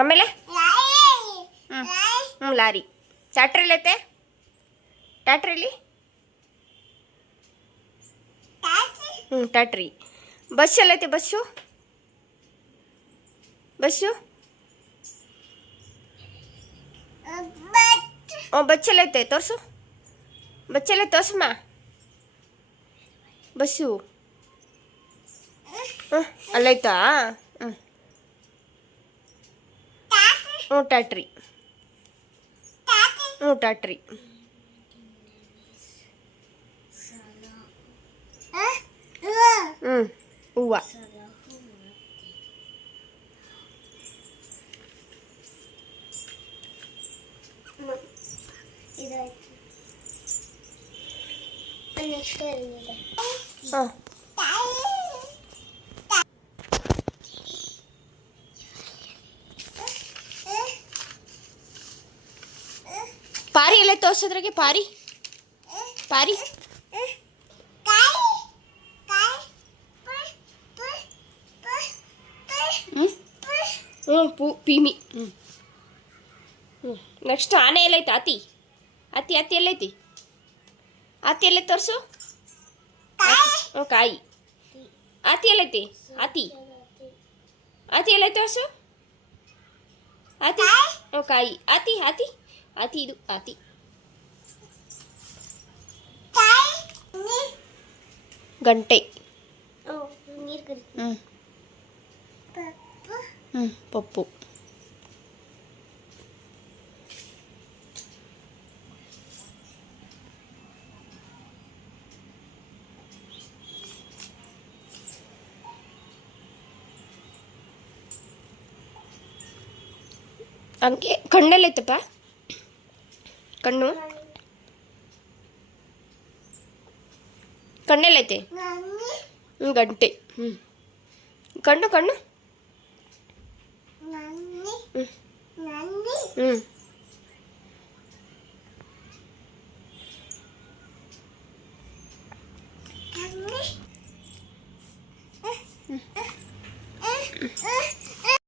ಆಮೇಲೆ? ಹ್ಞೂ ಹ್ಞೂ ಲಾರಿ. ಟ್ಯಾಟ್ರಿಲೈತೆ ಟ್ಯಾಟ್ರಿಲಿ ಹ್ಞೂ ಟ್ಯಾಟ್ರಿ ಬಸ್ ಎಲ್ಲೈತೆ ಬಸ್ಸು? ಬಸ್ಸು? ಓ ಬಚ್ಚಲ್ಲೈತೆ ತೋರಿಸು. ಬಚ್ಚಲ್ಲೇ ತೋರಿಸಮ್ಮ. ಬಸ್ಸು. ಹ್ಞೂ ಅಲ್ಲೈತಾ ಹ್ಞೂ നൂറ്റ ട്രീ നൂറ്റ ട്രീ ഉവ്വ. ഇതായിട്ട് നെക്സ്റ്റ് വരുന്നത് ആ. ಎಲ್ಲ ತೋರ್ಸೋದ್ರಾಗೆ ಪಾರಿ? ಪಾರಿ? ಹ್ಞೂ ಪೂ, ಪೀಮಿ. ಹ್ಞೂ ಹ್ಞೂ ನೆಕ್ಸ್ಟ್ ಆನೆ ಎಲ್ಲೈತೆ ಅತಿ ಅತಿ ಅತಿ ಎಲ್ಲೈತಿ? ಅತಿ ಎಲ್ಲ ತೋರಿಸು. ಹ್ಞೂ ಕಾಯಿ. ಅತಿ ಎಲ್ಲೈತಿ? ಅತಿ ಅತಿ ಎಲ್ಲ ತೋರಿಸು. ಅತಿ ಹ್ಞೂ ಕಾಯಿ. ಅತಿ ಅತಿ ಅತಿ ಇದು, ಆತಿ. ಗಂಟೆ ನೀರು ಕರಿ ಹ್ಞೂ ಹ್ಞೂ ಪಪ್ಪು ಹಂಗೆ ಕಣ್ಣಲ್ಲೈತಪ್ಪ ಕಣ್ಣು కన్నెళ్ళైతే గంటే కండు కన్ను